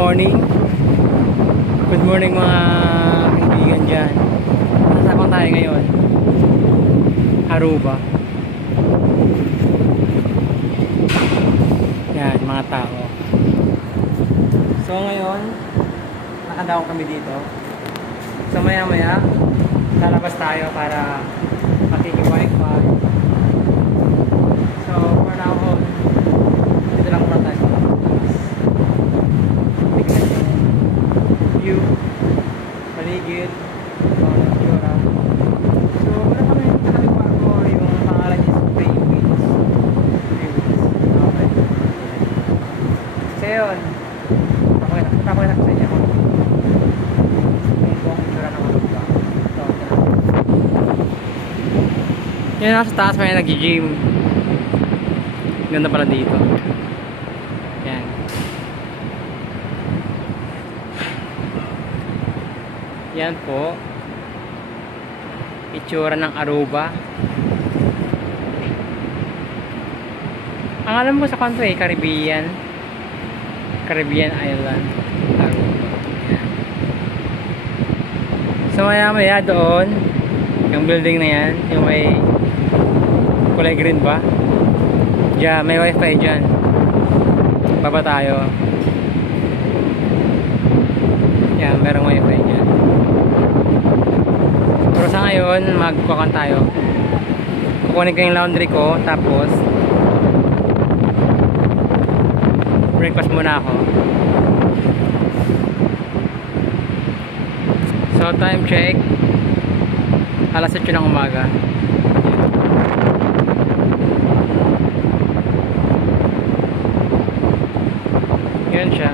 morning. Good morning mga kaibigan dyan. Nasaan tayo ngayon? Aruba. Yan, mga tao. So ngayon, nakadaong kami dito. So maya maya, lalabas tayo para makikiwag-wag. So for now on, dito lang muna tayo. Tignan yung view, paligid, natura. So wala kami nakalipa ko yung pangalan niya sa Freeways. Okay. So yun, tapos na sa inyo. Yan, nasa taas may nag-gym. Ganda pala dito. Yan. Yan po. Itsura ng Aruba. Ang alam mo sa kanto Caribbean Island, Aruba. Yan. So maya maya doon, yung building na yan, yung may kulay green ba? Diyan, may wifi dyan. Baba tayo. Yan, merong wifi dyan. Pero sa ngayon, magkukan tayo. Kukunin ko yung laundry ko, tapos breakfast muna ako. So, time check. Alas 8 ng umaga. Yan siya.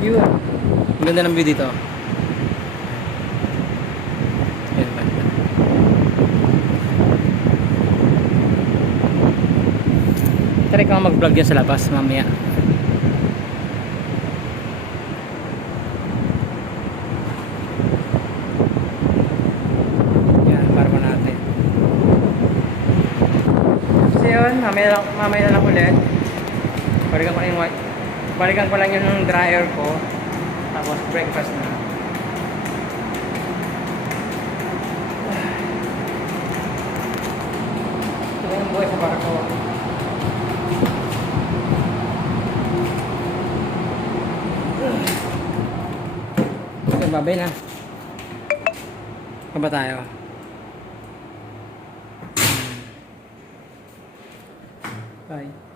View. Ang ganda ng view dito. Ayan ba? Try ko mag-vlog yan sa labas mamaya. Yan, para pa natin. So yun, mamaya na lang ulit. Balikan ko lang yung dryer ko. Tapos breakfast na. Ito yung buhay sa barko. Okay, babay na. Kaba tayo. Bye.